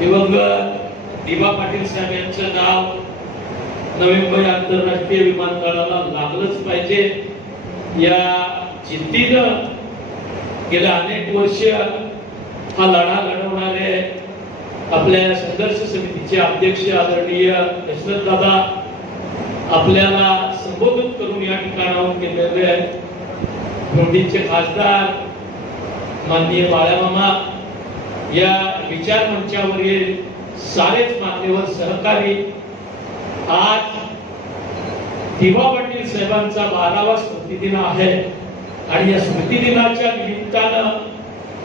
दिवंगत दिवा पाटील साहेब यांचं नाव नवी मुंबई आंतरराष्ट्रीय विमानतळाला लागलंच पाहिजे. या चिंतीनं गेल्या अनेक वर्ष हा लढा लढवणारे आपल्या संघर्ष समितीचे अध्यक्ष आदरणीय यशवंत दादा आपल्याला संबोधित करून या ठिकाणाहून गेलेले आहेत खासदार माननीय बाळामामा या विचार मंचावरील सारेच मान्यवर सहकारी आज दिवा पाटील साहेबांचा बारावा स्मृतीदिन आहे. आणि या स्मृतिदिनाच्या निमित्तानं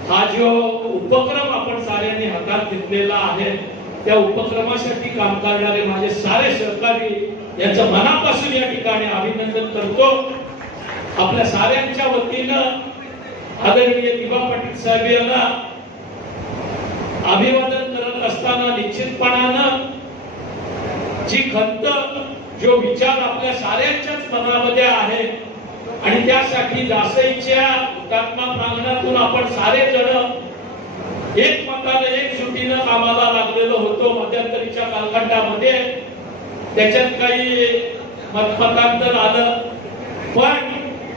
हा जो उपक्रम आपण साऱ्यांनी हातात घेतलेला आहे त्या उपक्रमासाठी काम करणारे माझे सारे सहकारी यांचं मनापासून या ठिकाणी अभिनंदन करतो. आपल्या साऱ्यांच्या वतीनं आदरणीय दिवा पाटील साहेब यांना अभिवादन करत असताना निश्चितपणानं जी खंत जो विचार आपल्या साऱ्यांच्याच मनामध्ये आहे आणि त्यासाठी जासईच्या हुतात्मा प्रांगणातून आपण सारे जण एक मतानं एक सुटीनं कामाला लागलेलो होतो मध्यंतरीच्या कालखंडामध्ये. त्याच्यात काही मतमतांतर आलं. पण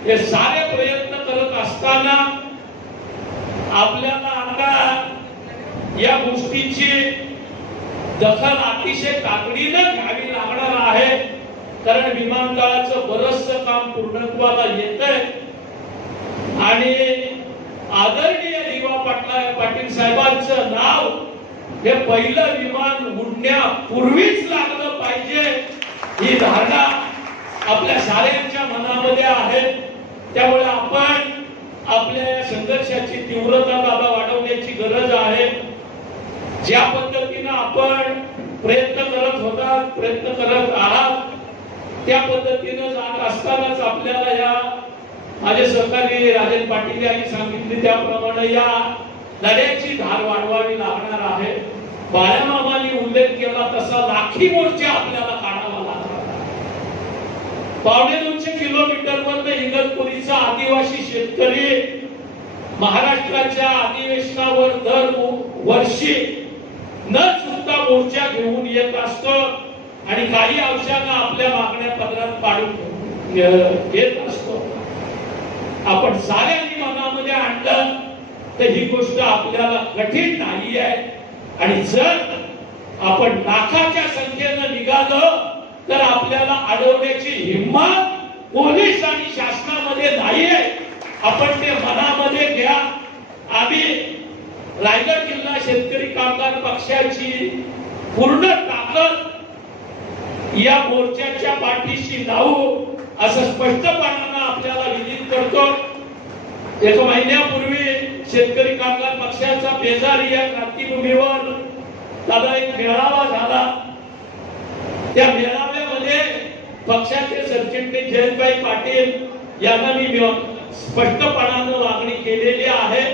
हे सारे प्रयत्न करत असताना आपल्याला आता या गोष्टीची दखल अतिशय तातडीनं घ्यावी लागणार आहे. कारण विमानतळाचं बरचस काम पूर्णत्वाला येत आणि आदरणीय दिवा पाटला पाटील साहेबांचं नाव हे पहिलं विमान उडण्यापूर्वीच लागलं पाहिजे. ही धारणा आपल्या साऱ्यांच्या मनामध्ये आहे. त्यामुळे आपण आपल्या संघर्षाची तीव्रता दादा वाढवण्याची गरज आहे. ज्या पद्धतीनं आपण प्रयत्न करत होता प्रयत्न करत आहात त्या पद्धतीनं जात असतानाच आपल्याला या माझे सहकारी राजन पाटील यांनी सांगितले त्याप्रमाणे या लढ्याची धार वाढवावी लागणार आहे. बाळामामाने उल्लेख केला तसा लाखी मोर्चा आपल्याला काढावा लागणार पावणे दोनशे किलोमीटर वर इगतपुरीचा आदिवासी शेतकरी महाराष्ट्राच्या अधिवेशनावर दर वर्षी न चुकता मोर्चा घेऊन येत असत आणि काही अंशांना आपल्या मागण्या पत्रात पाडून येत घेत असतो. आपण साऱ्यांनी मनामध्ये आणलं तर ही गोष्ट आपल्याला कठीण नाही आहे. आणि जर आपण लाखाच्या संख्येनं निघालो तर आपल्याला अडवण्याची हिंमत पोलीस आणि शासनामध्ये नाहीये. आपण ते मनामध्ये घ्या आम्ही रायगड जिल्हा शेतकरी कामगार पक्षाची पूर्ण ताकद या मोर्चाच्या पाठीशी लावू असं स्पष्टपणानं आपल्याला विदित करतो. एक महिन्यापूर्वी शेतकरी कामगार पक्षाचा बेजारी या क्रांतीभूमीवर दादा एक मेळावा झाला. त्या मेळाव्यामध्ये पक्षाचे सरचिटणीस जयंतभाई पाटील यांना मी स्पष्टपणानं मागणी केलेली आहे.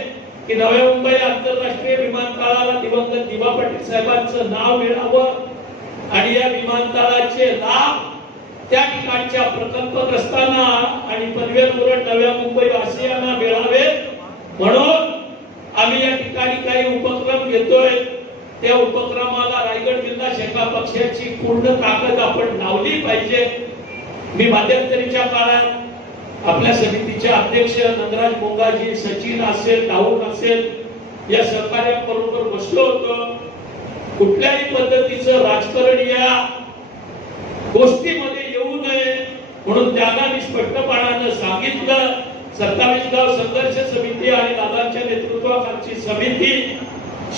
की नव्या मुंबई आंतरराष्ट्रीय विमानतळाला दिवंगत दिवा पाटील साहेबांचं नाव मिळावं आणि या विमानतळाचे लाभ त्या ठिकाणच्या प्रकल्पग्रस्तांना आणि पनवेल मुरड नव्या मुंबई वासियांना मिळावे म्हणून आम्ही या ठिकाणी काही उपक्रम घेतोय. त्या उपक्रमाला रायगड जिल्हा शेका पक्षाची पूर्ण ताकद आपण लावली पाहिजे. मी मध्यंतरीच्या काळात आपल्या समितीचे अध्यक्ष नंदराज मोंगाजी सचिन असेल राहुल असेल या सहकार्याबरोबर बसलो होतो. कुठल्याही पद्धतीचं राजकारण या गोष्टीमध्ये येऊ नये म्हणून त्यांना मी स्पष्टपणानं सांगितलं. सत्तावीस गाव संघर्ष समिती आणि दादांच्या नेतृत्वाची समिती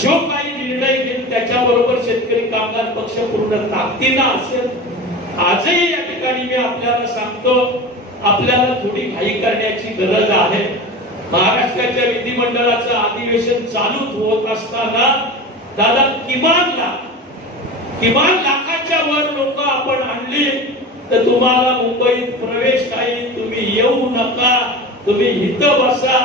जो काही निर्णय घेईल त्याच्याबरोबर शेतकरी कामगार पक्ष पूर्ण ताकदीनं असेल. आजही या ठिकाणी मी आपल्याला सांगतो आपल्याला थोडी घाई करण्याची गरज आहे. महाराष्ट्राच्या विधिमंडळाचं अधिवेशन चालू होत असताना दादा किमान लाख किमान लाखाच्या वर लोक आपण आणली तर तुम्हाला मुंबईत प्रवेश नाही तुम्ही येऊ नका तुम्ही इथं बसा.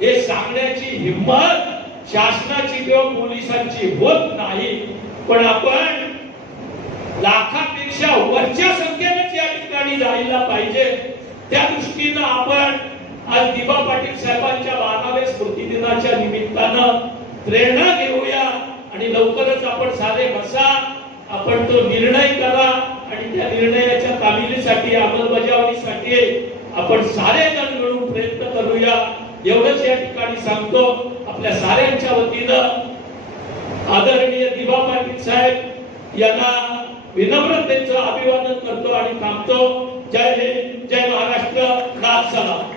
हे सांगण्याची हिंमत शासनाची किंवा पोलिसांची होत नाही. पण आपण लाखापेक्षा वरच्या संख्येनेच या ठिकाणी जायला पाहिजे. त्या दृष्टीनं आपण आज दिबा पाटील साहेबांच्या बाराव्या स्मृती दिनाच्या निमित्तानं प्रेरणा घेऊया आणि लवकरच आपण सारे बसा आपण तो निर्णय करा आणि त्या निर्णयाच्या कामिलीसाठी अंमलबजावणीसाठी आपण सारे जण मिळून प्रयत्न करूया. एवढंच या ठिकाणी सांगतो आपल्या साऱ्यांच्या वतीनं आदरणीय दिवा पाटील साहेब यांना विनम्रतेचं अभिवादन करतो आणि थांबतो. जय हिंद जय महाराष्ट्र नाथ सला